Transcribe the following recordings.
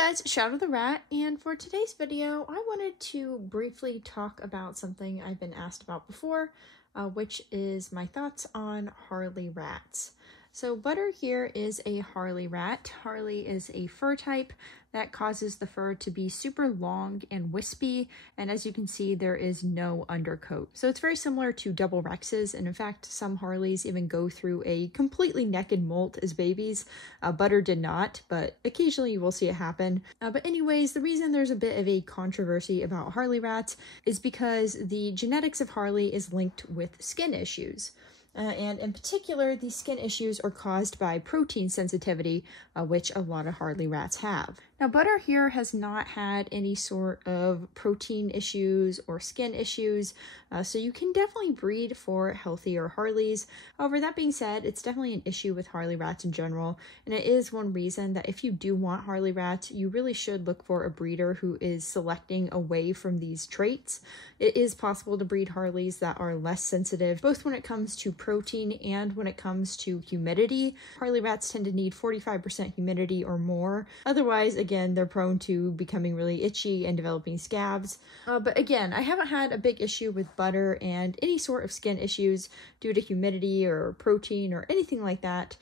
guys, Shadow the Rat, and for today's video, I wanted to briefly talk about something I've been asked about before, which is my thoughts on Harley rats. So Butter here is a Harley rat. Harley is a fur type that causes the fur to be super long and wispy, and as you can see, there is no undercoat. So it's very similar to double Rexes, and in fact, some Harleys even go through a completely naked molt as babies. Butter did not, but occasionally you will see it happen. But anyways, the reason there's a bit of a controversy about Harley rats is because the genetics of Harley is linked with skin issues. And in particular, these skin issues are caused by protein sensitivity, which a lot of Harley rats have. Now, Butter here has not had any sort of protein issues or skin issues, so you can definitely breed for healthier Harleys. However, that being said, it's definitely an issue with Harley rats in general, and it is one reason that if you do want Harley rats, you really should look for a breeder who is selecting away from these traits. It is possible to breed Harleys that are less sensitive, both when it comes to protein and when it comes to humidity. Harley rats tend to need 45% humidity or more. Otherwise, again, they're prone to becoming really itchy and developing scabs. But again, I haven't had a big issue with Butter and any sort of skin issues due to humidity or protein or anything like that.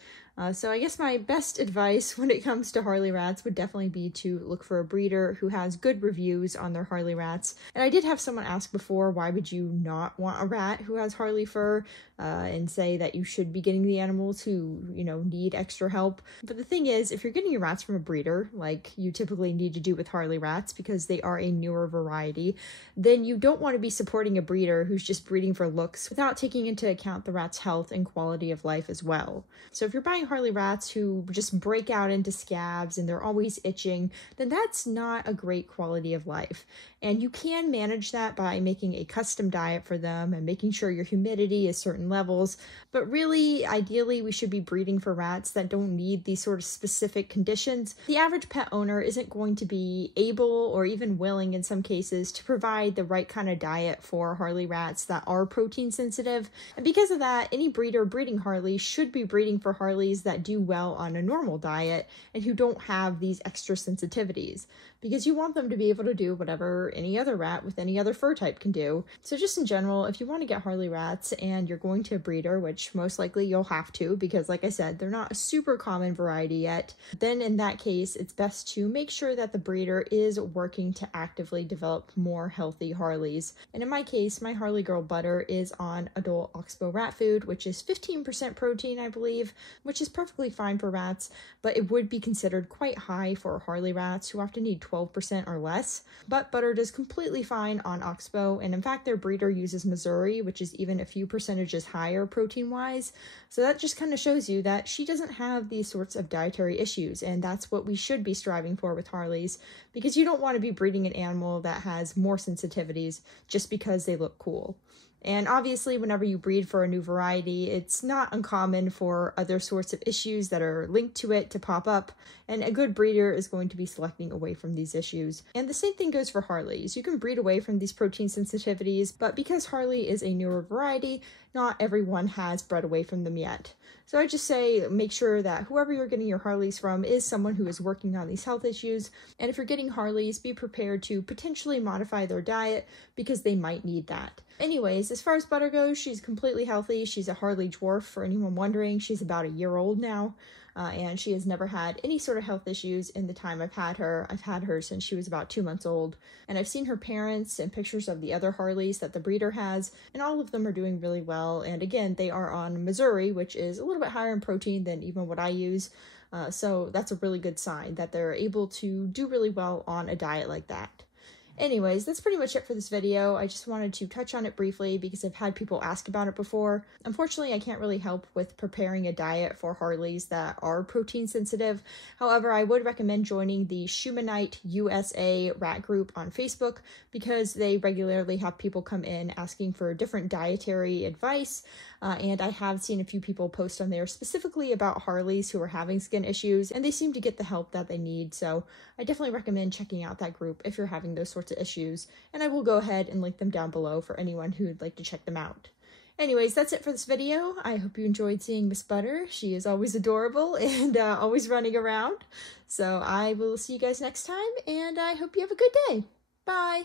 So I guess my best advice when it comes to Harley rats would definitely be to look for a breeder who has good reviews on their Harley rats. And I did have someone ask before, why would you not want a rat who has Harley fur, and say that you should be getting the animals who, need extra help. But the thing is, if you're getting your rats from a breeder, like you typically need to do with Harley rats because they are a newer variety, then you don't want to be supporting a breeder who's just breeding for looks without taking into account the rat's health and quality of life as well. So if you're buying Harley rats who just break out into scabs and they're always itching, then that's not a great quality of life. And you can manage that by making a custom diet for them and making sure your humidity is certain levels. But really, ideally, we should be breeding for rats that don't need these sort of specific conditions. The average pet owner isn't going to be able or even willing in some cases to provide the right kind of diet for Harley rats that are protein sensitive. And because of that, any breeder breeding Harley should be breeding for Harleys that do well on a normal diet and who don't have these extra sensitivities, because you want them to be able to do whatever any other rat with any other fur type can do. So just in general, if you want to get Harley rats and you're going to a breeder, which most likely you'll have to because like I said, they're not a super common variety yet, then in that case, it's best to make sure that the breeder is working to actively develop more healthy Harleys. And in my case, my Harley girl Butter is on adult oxbow rat food, which is 15% protein, I believe, which is perfectly fine for rats, but it would be considered quite high for Harley rats who often need 12% or less. But Butter does completely fine on oxbow, and in fact their breeder uses Missouri, which is even a few percentages higher protein-wise. So that just kind of shows you that she doesn't have these sorts of dietary issues, and that's what we should be striving for with Harleys, because you don't want to be breeding an animal that has more sensitivities just because they look cool. And obviously, whenever you breed for a new variety, it's not uncommon for other sorts of issues that are linked to it to pop up, and a good breeder is going to be selecting away from these issues. And the same thing goes for Harleys. You can breed away from these protein sensitivities, but because Harley is a newer variety, not everyone has bred away from them yet. So I just say make sure that whoever you're getting your Harleys from is someone who is working on these health issues, and if you're getting Harleys, be prepared to potentially modify their diet because they might need that. Anyways, as far as Butter goes, she's completely healthy. She's a Harley dwarf, for anyone wondering. She's about a year old now, and she has never had any sort of health issues in the time I've had her. I've had her since she was about 2 months old, and I've seen her parents and pictures of the other Harleys that the breeder has, and all of them are doing really well. And again, they are on Missouri, which is a little bit higher in protein than even what I use. So that's a really good sign that they're able to do really well on a diet like that. Anyways, that's pretty much it for this video. I just wanted to touch on it briefly because I've had people ask about it before. Unfortunately, I can't really help with preparing a diet for Harleys that are protein sensitive. However, I would recommend joining the Shumanite USA rat group on Facebook because they regularly have people come in asking for different dietary advice. And I have seen a few people post on there specifically about Harleys who are having skin issues, and they seem to get the help that they need. So I definitely recommend checking out that group if you're having those sorts of issues, and I will go ahead and link them down below for anyone who'd like to check them out. Anyways, that's it for this video. I hope you enjoyed seeing Miss Butter. She is always adorable and always running around. So I will see you guys next time, and I hope you have a good day. Bye!